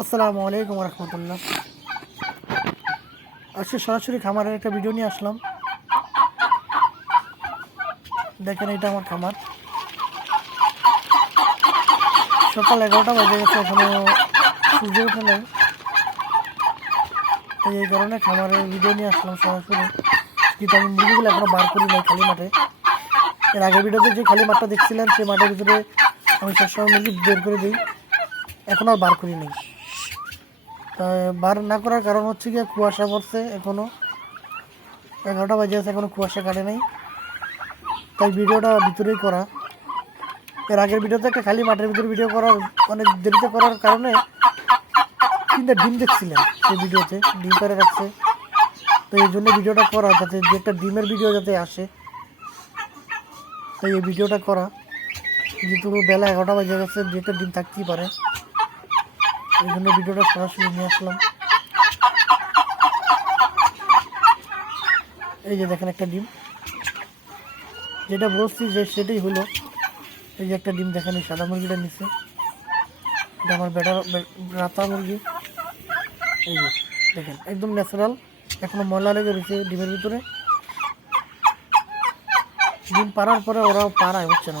আসসালামু আলাইকুম রহমতুল্লাহ। আজকে সরাসরি খামারের একটা ভিডিও নিয়ে আসলাম। দেখেন, এটা আমার খামার। সকাল 11টা বাজে গেছে, এখনো সূর্য ওঠে নাই। তাই এই কারণে খামারের ভিডিও নিয়ে আসলাম সরাসরি। কিন্তু আমি মুরগিগুলো এখনো বার করি নাই খালি মাঠে। এর আগের ভিডিওতে যে খালি মাঠটা দেখছিলেন, সেই মাঠের ভিতরে আমি সবসময় মুরগি বের করে দিই। এখন আর বার করি নাই। বার না করার কারণ হচ্ছে গিয়ে কুয়াশা পড়ছে, এখনও 11টা বাজে আছে, এখনও কুয়াশা কাটে নাই। তাই ভিডিওটা ভিতরেই করা। এর আগের ভিডিওতে একটা খালি মাঠের ভিতরে ভিডিও করার অনেক দেরিতে করার কারণে 3টা ডিম দেখছিলেন সেই ভিডিওতে, ডিম পেরে রাখছে। তো এই জন্য ভিডিওটা করা, যাতে যে একটা ডিমের ভিডিও যাতে আসে, তাই এই ভিডিওটা করা। যেহেতু বেলা 11টা বাজে গেছে, যে একটা ডিম থাকতেই পারে, এই জন্য ভিডিওটা সরাসরি নিয়ে আসলাম। এই যে দেখেন একটা ডিম, যেটা বলছি যে সেটাই হলো। এই যে একটা ডিম দেখেন, এই সাদা মুরগিটা নিচে, এটা আমার রাতা মুরগি। এই যে দেখেন, একদম ন্যাচারাল, এখনো ময়লা লেগে রয়েছে ডিমের ভিতরে। ডিম পাড়ার পরে ওরাও পাড়ায়, বুঝছেন,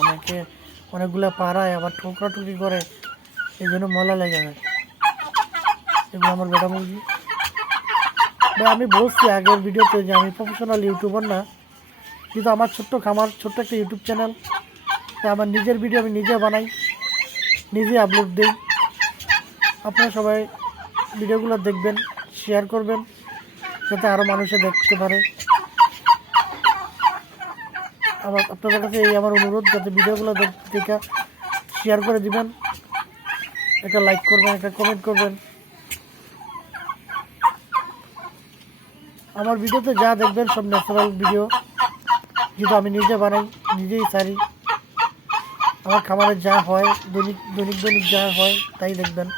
অনেকগুলো পাড়ায়, আবার ঠোকরা টুকরি করে, এই জন্য ময়লা লেগে যায়। এগুলো আমার বেটা মুরগি। আমি বলছি আগের ভিডিওতে যে আমি প্রফেশনাল ইউটিউবার না, কিন্তু আমার ছোট্ট খামার, ছোট্ট একটা ইউটিউব চ্যানেল। তাই আমার নিজের ভিডিও আমি নিজে বানাই, নিজে আপলোড দিই। আপনারা সবাই ভিডিওগুলো দেখবেন, শেয়ার করবেন, যাতে আরও মানুষে দেখতে পারে। আবার আপনাদের কাছে এই আমার অনুরোধ, যাতে ভিডিওগুলো দেখে শেয়ার করে দিবেন, একটা লাইক করবেন, একটা কমেন্ট করবেন। আমার ভিডিওতে যা দেখবেন সব ন্যাচারাল ভিডিও, যেহেতু আমি নিজে বানাই, নিজেই ছাড়ি। আমার খামারে যা হয়, দৈনিক যা হয় তাই দেখবেন।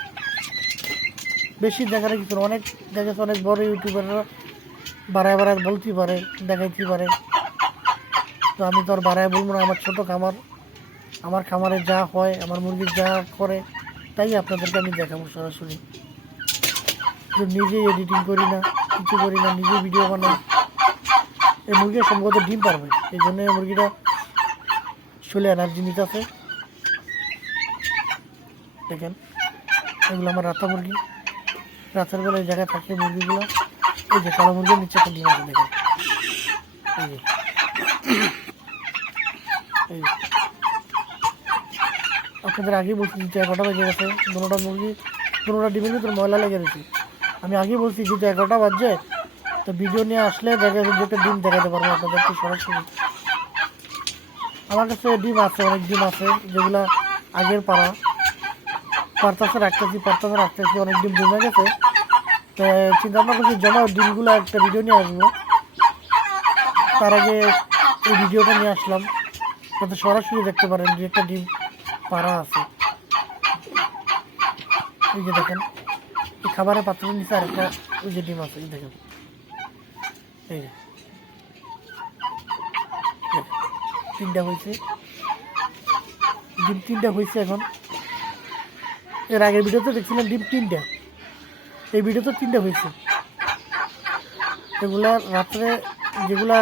বেশি দেখার কিছু অনেক দেখেছে, অনেক বড় ইউটিউবাররা বাড়ায় বলতেই পারে, দেখাইতেই পারে। তো আমি তো আর বাড়ায় বলবো না। আমার ছোটো খামার, আমার খামারে যা হয়, আমার মুরগি যা করে, তাই আপনাদেরকে আমি দেখাবো সরাসরি। নিজেই এডিটিং করি না, কিছু করি না, নিজেই ভিডিও বানাই। এই মুরগি সম্ভবত ডিম পারবে, এই জন্য এই মুরগিটা চলে এনার্জি নিতেছে। দেখেন, এগুলো আমার রাতা মুরগি। রাতের বেলা এই জায়গায় থাকে মুরগিগুলো। এই যে কালো মুরগির নিচে একটা ডিম আছে, দেখেন। এই যে আপনাদের আগেই বলছি যে 11টা বেজে গেছে, দুটোটা ডিমের ভিতরে ময়লা লেগে রয়েছে। আমি আগেই বলছি যেহেতু 11টা বাজছে, তো ভিডিও নিয়ে আসলে দেখা যাচ্ছে যে একটা ডিম দেখাতে পারবো আপনাদেরকে সরাসরি। আমার কাছে ডিম আছে, অনেক ডিম আছে, যেগুলো আগের পারতাছে রাখতেছি, অনেক ডিম জমে গেছে। তো চিন্তা ভাবনা করছি জমা ডিমগুলো একটা ভিডিও নিয়ে আসবো। তার আগে এই ভিডিওটা নিয়ে আসলাম, যাতে সরাসরি দেখতে পারেন যে একটা ডিম পাড়া আছে। এই যে দেখেন, এই খাবারের পাত্রের নিচে আরেকটা ওই যে ডিম আছে, এই দেখেন। এই যে 3টা হয়েছে, ডিম 3টা হয়েছে এখন। এর আগের ভিডিওতে দেখছিলেন ডিম 3টা, এই ভিডিওতে 3টা হয়েছে। এগুলা রাত্রে, যেগুলা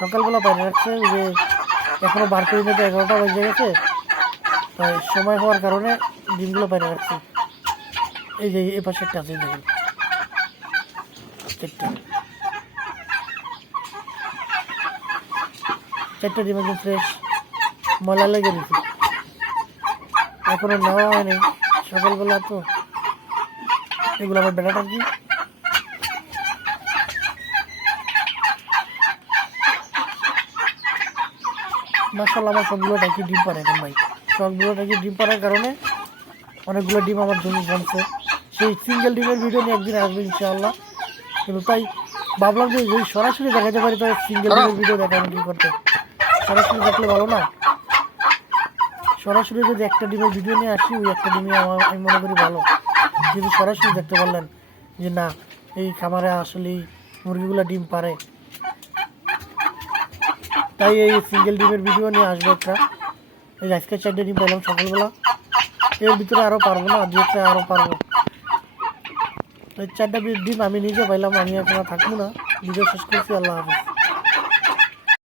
সকালবেলা বাইরে রাখছে, যে এখনও বার করে নিতে 11টা বেজে গেছে, তাই সময় হওয়ার কারণে ডিমগুলো বাইরে রাখছে। এই যে এ পাশে একটা আছে, দেখুন, 4টা ডিম একদম ফ্রেশ, ময়লা লেগে দিয়েছে, এখনো নেওয়া হয়নি, সকালবেলা তো। এগুলো আমার বেড়াটা কি মাশাআল্লাহ, আমার সবগুলো টাকি ডিম পারে এখন ভাই। সবগুলো টাকি ডিম পারার কারণে অনেকগুলো ডিম আমার জমি জমছে। সেই সিঙ্গেল ডিমের ভিডিও নিয়ে একদিন আসবে ইনশাআল্লাহ। কিন্তু তাই ভাবলাম যে যদি সরাসরি দেখাতে পারি, তাই সিঙ্গেল ডিমের ভিডিও দেখাবেন কী করতে। সরাসরি দেখলে ভালো না? সরাসরি যদি একটা ডিমের ভিডিও নিয়ে আসি, ওই একটা ডিমে আমি মনে করি ভালো। যদি সরাসরি দেখতে পারলেন যে না, এই খামারে আসলেই মুরগিগুলো ডিম পারে, তাই এই সিঙ্গেল ডিমের ভিডিও নিয়ে আসবে একটা। এই আজকে 4টে ডিম পেলাম সকালবেলা, এর ভিতরে আরও পারবো না, 2-1টা আরও পারবো। এই 4টা ডিম আমি নিজে পাইলাম, আমি এখন আর থাকবো না। ভিডিও শেষ করছি, আল্লাহ হাফিজ।